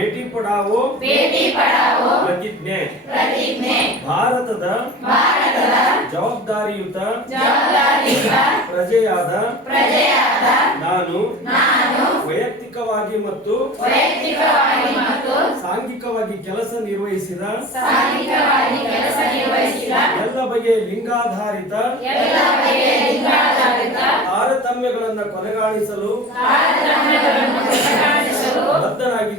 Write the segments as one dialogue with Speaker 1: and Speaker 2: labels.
Speaker 1: ಬೇಟಿ ಪಡಾವೋ
Speaker 2: ಭೇಟಿ ಪಡಾವೋ
Speaker 1: ಪ್ರತಿಜ್ಞೆ.
Speaker 2: ಪ್ರತಿಜ್ಞೆ.
Speaker 1: ಭಾರತದ
Speaker 2: ಭಾರತದ
Speaker 1: ಜವಾಬ್ದಾರಿಯುತ
Speaker 2: ಜವಾಬ್ದಾರಿಯುತ
Speaker 1: ಪ್ರಜೆಯಾದ
Speaker 2: ಪ್ರಜೆಯಾದ
Speaker 1: ನಾನು
Speaker 2: ನಾನು
Speaker 1: ವೈಯಕ್ತಿಕವಾಗಿ ಮತ್ತು
Speaker 2: ವೈಯಕ್ತಿಕವಾಗಿ ಮತ್ತು
Speaker 1: ಸಾಂಘಿಕವಾಗಿ ಕೆಲಸ ನಿರ್ವಹಿಸಿದ
Speaker 2: ಸಾಂಘಿಕವಾಗಿ ಕೆಲಸ ನಿರ್ವಹಿಸಿದ
Speaker 1: ಎಲ್ಲ ಬಗೆಯ ಲಿಂಗಾಧಾರಿತ
Speaker 2: ಎಲ್ಲ ಬಗೆಯ ಲಿಂಗಾಧಾರಿತ
Speaker 1: ತಾರತಮ್ಯಗಳನ್ನು ಕೊನೆಗಾಣಿಸಲು
Speaker 2: ತಾರತಮ್ಯಗಳನ್ನು ಕೊನೆಗಾಣಿಸಲು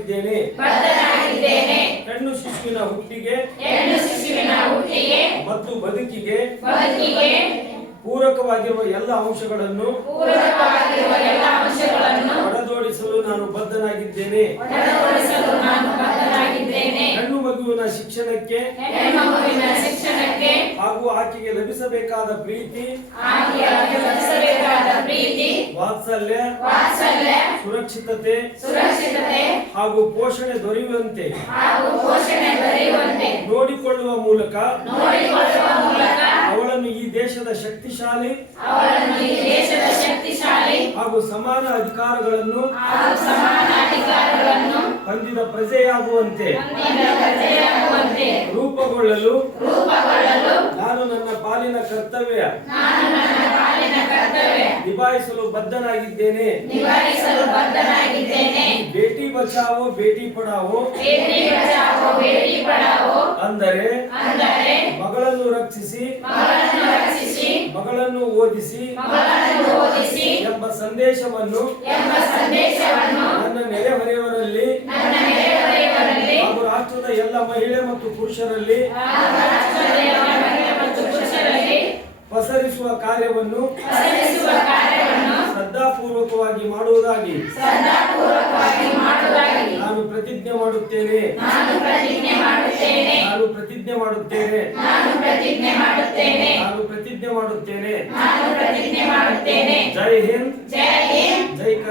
Speaker 1: ಬದ್ಧನಾಗಿದ್ದೇನೆ
Speaker 2: ಬದ್ಧನಾಗಿದ್ದೇನೆ
Speaker 1: ಹೆಣ್ಣು ಶಿಶುವಿನ ಹುಟ್ಟಿಗೆ
Speaker 2: ಹೆಣ್ಣು ಶಿಶುವಿನ ಹುಟ್ಟಿಗೆ
Speaker 1: ಮತ್ತು ಬದುಕಿಗೆ
Speaker 2: ಬದುಕಿಗೆ
Speaker 1: ಪೂರಕವಾಗಿರುವ ಎಲ್ಲ ಅಂಶಗಳನ್ನು
Speaker 2: ಪೂರಕವಾಗಿರುವ ಎಲ್ಲ ಅಂಶಗಳನ್ನು
Speaker 1: ಒಡದೋಡಿಸಲು ನಾನು ಬದ್ಧನಾಗಿದ್ದೇನೆ.
Speaker 2: ಹೊಡೆದೋಡಿಸಲು ನಾನು
Speaker 1: ಶಿಕ್ಷಣಕ್ಕೆ
Speaker 2: ಶಿಕ್ಷಣಕ್ಕೆ
Speaker 1: ಹಾಗೂ ಆಕೆಗೆ ಲಭಿಸಬೇಕಾದ ಪ್ರೀತಿ ವಾತ್ಸಲ್ಯ
Speaker 2: ವಾತ್ಸಲ್ಯ
Speaker 1: ಸುರಕ್ಷಿತತೆ
Speaker 2: ಸುರಕ್ಷಿತತೆ
Speaker 1: ಹಾಗೂ ಪೋಷಣೆ ದೊರೆಯುವಂತೆ ನೋಡಿಕೊಳ್ಳುವ ಮೂಲಕ ಅವಳನ್ನು ಈ ದೇಶದ ಶಕ್ತಿಶಾಲಿ ಹಾಗೂ ಸಮಾನ ಅಧಿಕಾರಗಳನ್ನು ಹೊಂದಿದ ಪ್ರಜೆಯಾಗುವಂತೆ ರೂಪುಗೊಳ್ಳಲು ನಾನು ನನ್ನ ಪಾಲಿನ ಕರ್ತವ್ಯ ನಿಭಾಯಿಸಲು ಬದ್ಧನಾಗಿದ್ದೇನೆ.
Speaker 2: ಭೇಟಿ
Speaker 1: ಬೇಟಿ ಬಚಾವೋ ಬೇಟಿ ಪಡಾವೋ? ಅಂದರೆ ಮಗಳನ್ನು ರಕ್ಷಿಸಿ
Speaker 2: ಮಗಳನ್ನು
Speaker 1: ಓದಿಸಿ ಎಂಬ ಸಂದೇಶವನ್ನು ಎಲ್ಲ ಮಹಿಳೆ ಮತ್ತು ಪುರುಷರಲ್ಲಿ ಪಸರಿಸುವ ಕಾರ್ಯವನ್ನು ಶ್ರದ್ಧಾಪೂರ್ವಕವಾಗಿ ಮಾಡುವುದಾಗಿ ನಾನು ಪ್ರತಿಜ್ಞೆ ಮಾಡುತ್ತೇನೆ.
Speaker 2: ನಾನು ಪ್ರತಿಜ್ಞೆ ಮಾಡುತ್ತೇನೆ.
Speaker 1: ನಾನು ಪ್ರತಿಜ್ಞೆ ಮಾಡುತ್ತೇನೆ.
Speaker 2: ಜೈ ಹಿಂದ್.
Speaker 1: ಜೈ ಕರ್ನಾಟಕ.